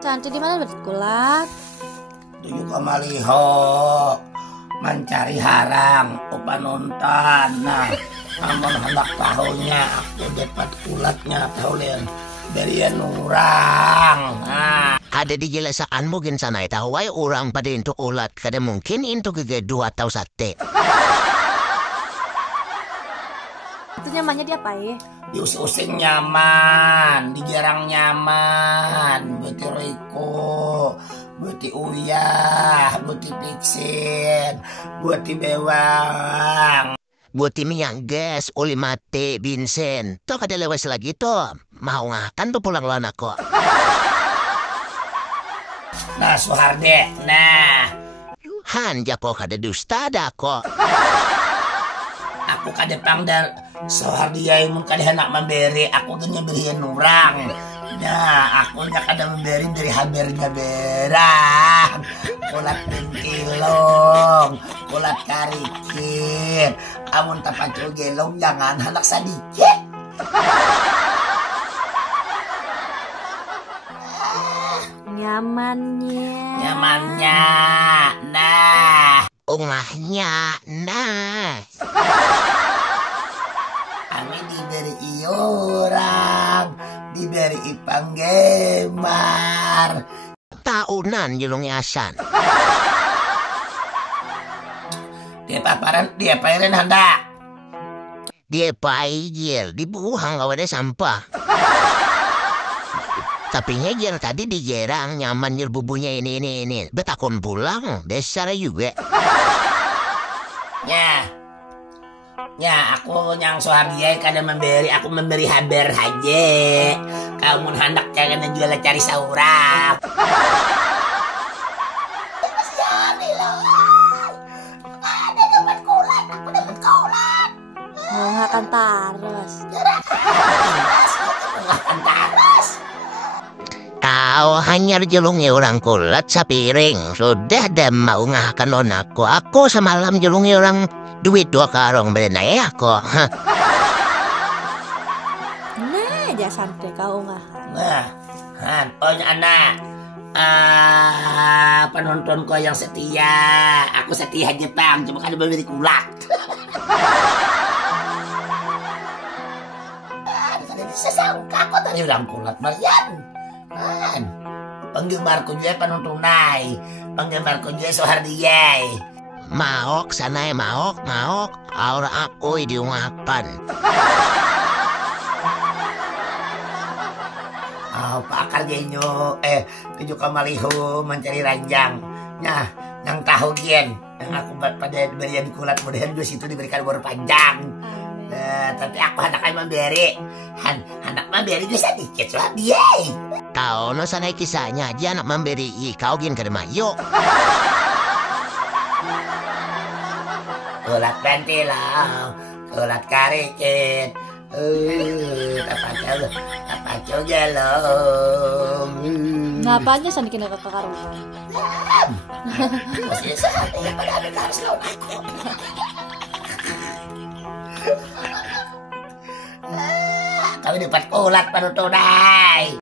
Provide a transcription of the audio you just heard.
Cantik di mana berkulat? Tujuh kamaliho mencari harang upanontan. Nah, amun hendak tahunya aku dapat kulatnya tahulen berian orang. Nah. Ada dijelasakan mungkin sana tahu ay orang pada untuk ulat kada mungkin untuk dua atau sate. Itu nyamannya dia apa ya? Diusing nyaman, dijarang nyaman, buti Riko, buti Uyah, buti Piksin, buti Bewang. Buti Miyangges, uli mate, Vincent. Toh kada lewas lagi toh. Mau ngakan tuh pulang lawan aku. Nah, Suharde, nah. Han, jako kada dusta ada kok. Aku kada pangdar Suharde mun kada hendak memberi, aku ganya berian orang. Nah, aku nya kada memberi dari habernya berang. Kulat pengkilong, kulat karikir. Amun tapacu gelong jangan hendak sadikit. Nyamannya. Nah. Ungahnya, nah. Kami diberi orang, diberi penggemar. Tahunan julung asan. Dia paparan hendak. Dia paijil, dibuang kawan sampah. Tapi ngejel tadi dijerang nyaman jil bubunya ini. Betakon pulang, besar juga. Ya, aku yang Suhardiai kada memberi, aku memberi haber aja. Kamu hendak jangan jual cari saurap. Ada dapat kulat, aku dapat kulat. Mengakan taras. Mengakan taras. Kau hanya jelungi orang kulat sapiring. Sudah dah mau ngakan on aku. Aku semalam jelungi orang duit 2 karung berenai aku. Nah, aja santai kau nggak. Nah, anak. Penonton kau yang setia. Aku setia Jepang, cuma kan memberi kulat. Kada bisa sangka kau tadi orang kulat Marian. Penggemarku juga penontonai, penggemarku juga Suhardiai. Maok sana maok. Aura aku diungapan. Pakar genyo, tujuh kamaliho mencari ranjang. Nah, yang tahu gen, yang aku pada berian kulat mudahan juga situ diberikan umur panjang. Tapi aku hendak memberi, hendak memberi juga sedikit lah dia. Kau no sana kisahnya aja anak memberi kau gin ke rumah yuk. Kulat bantilau, kulat karikit, tapaco gelong. Ngapanya sandi kena kekaruan? Masih sehati pada ada harus lawan aku. Kami dapat kulat panutunai.